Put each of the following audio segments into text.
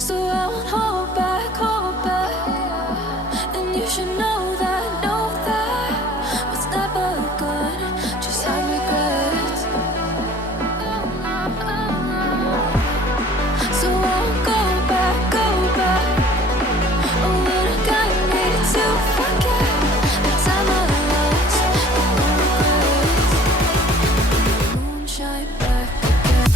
So I won't hold back, and you should know that what's never good just had regrets. So I won't go back. Oh, what I got me to forget the time I lost, the moonshine back again.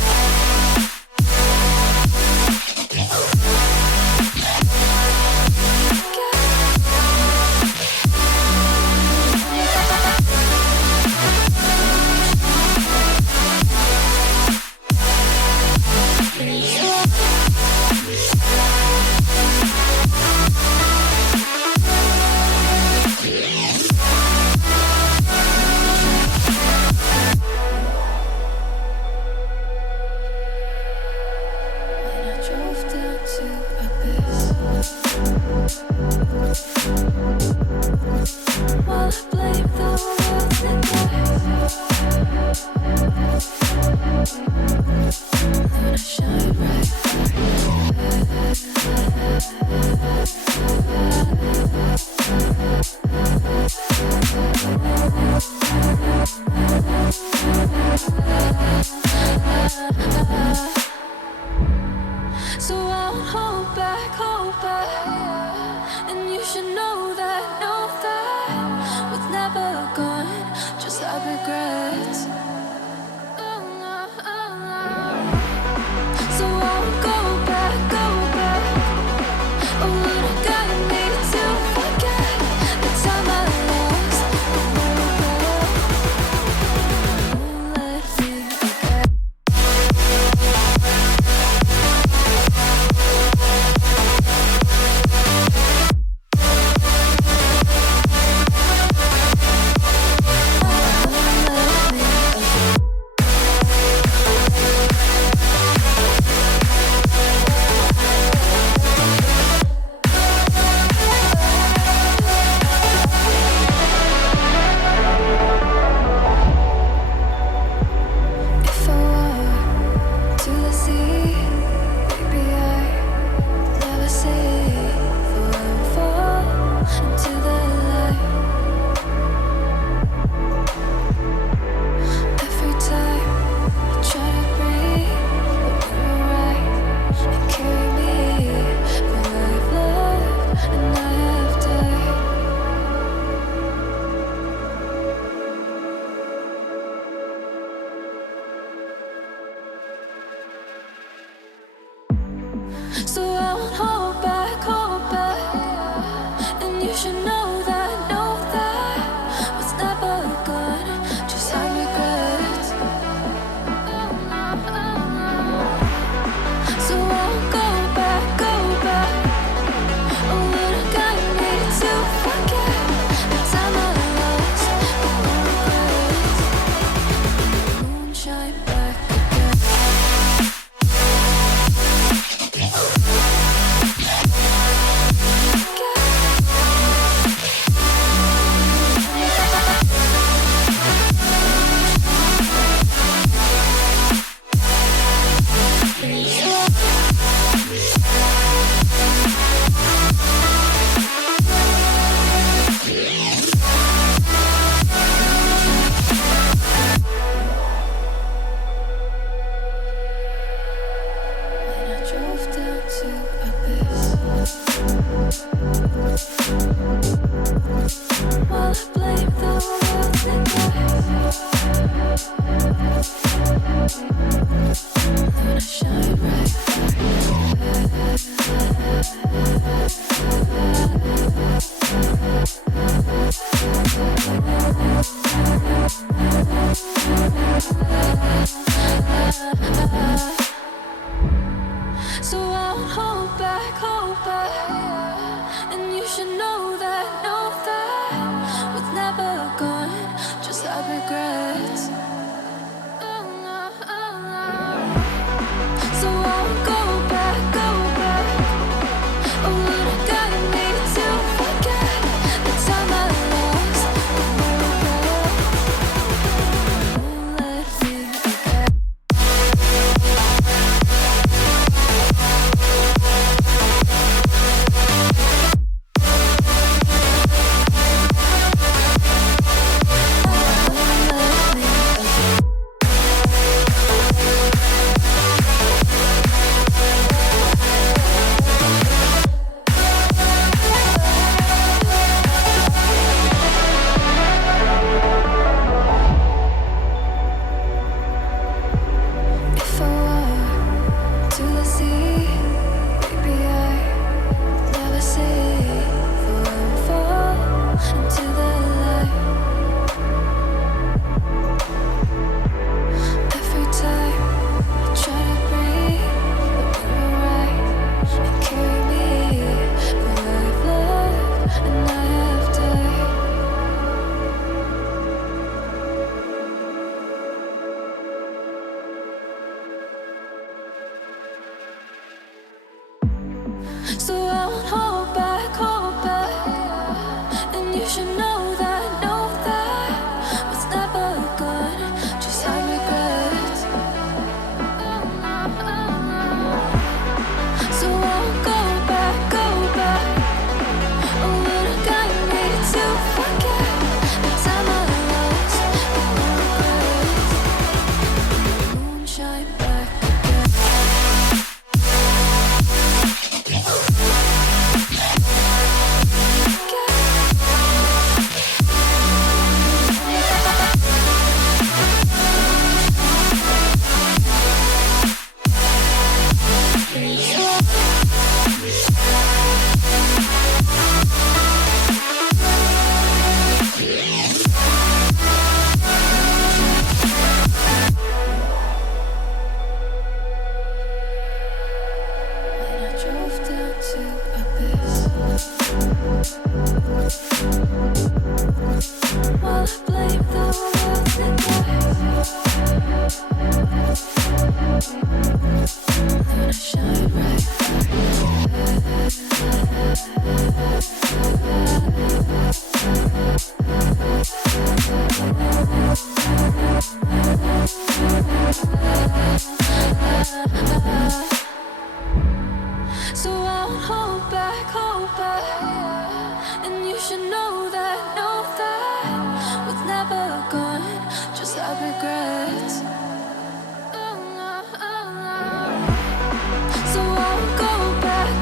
So I won't hold back, and you should know that what's never gone just had regrets. So I won't go back. Oh, what I got me to forget the time I lost, won't let me forget. If I walk to the sea, maybe I never say forever fall into the light. Every time I try to breathe, but when you're right and carry me where I've loved and I have died. So I won't hold back, and you should know that what's never good just had regrets. So I won't go back. Oh, what I got me to forget the time I lost, the moonshine back again. When I drove down to Abyss, while I blamed the world's neglect, then I shine right back. So I won't hold back, and you should know that what's never gone just had regrets. So I won't go back. Oh, what I got me to forget the time I lost, won't let me forget. back. And you should know that what's never gone, just have regrets. So I'll go back.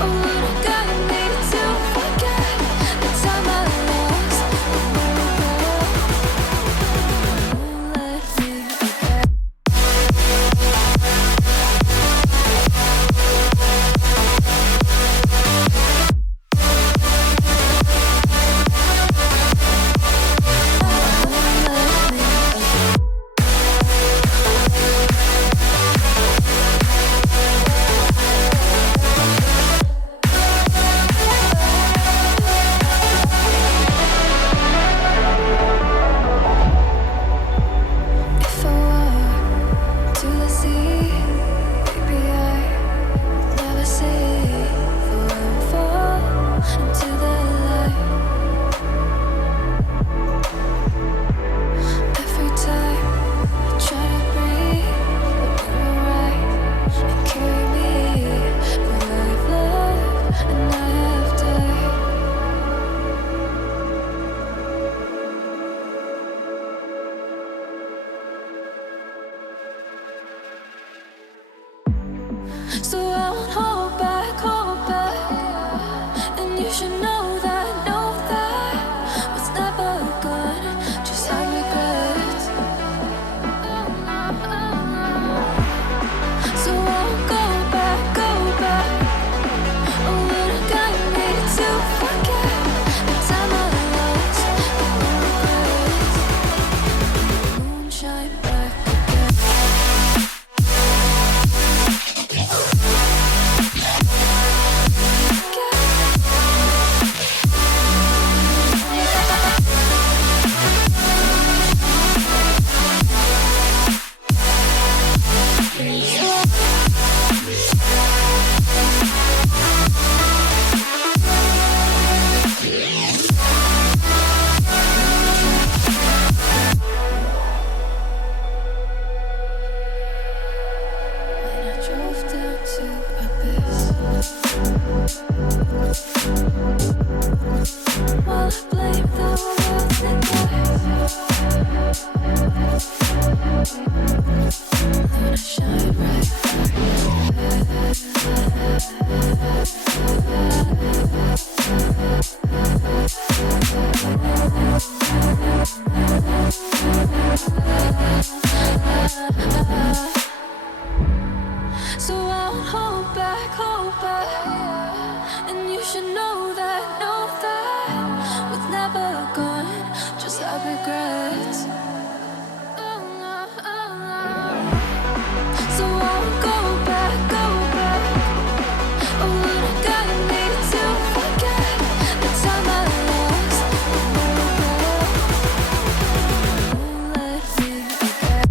Oh, what I gotta need to forget the time I lost. Won't let me forget. If I walk to the sea, maybe I never say forever into the light. Every time I try to breathe, but you're right and carry me where I've loved and I have died. So I won't hold back, and you should know that what's never gone, just have regrets. So I'll go back. Oh, what I gotta need to forget the time I lost, no regrets. Moonshine back again. When I drove down to Abyss, while I blamed the world Luna shine right So I'll hold back, and you should know that what's never gone, just have regrets. So I'll go back. Oh, what I gotta need to forget the time I lost. Won't let me forget.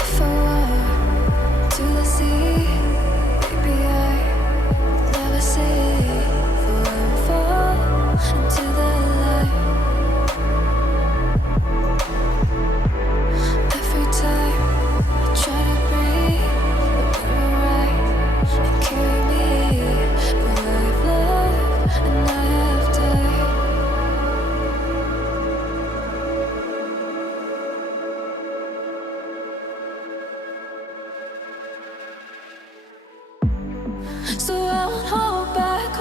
If I walk to the sea, maybe I never say forever into the light. Every time I try to breathe, but you're right and carry me where I've loved and I have died. So I won't hold back,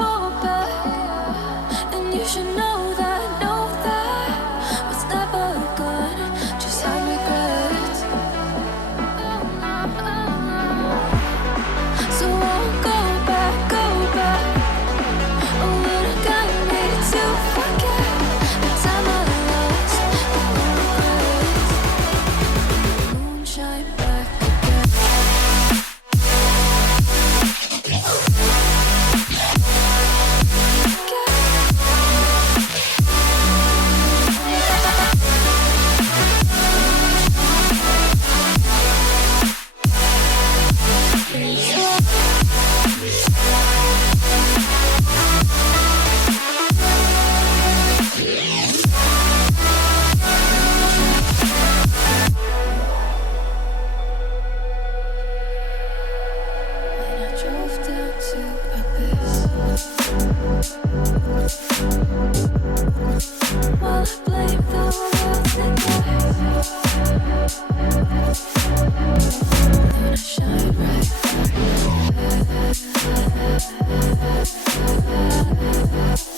and you should know that what's never gone, just have regrets. So I'll go back. Oh, what I gotta need to forget the time I lost, no regrets. Moonshine back again. Gonna shine bright.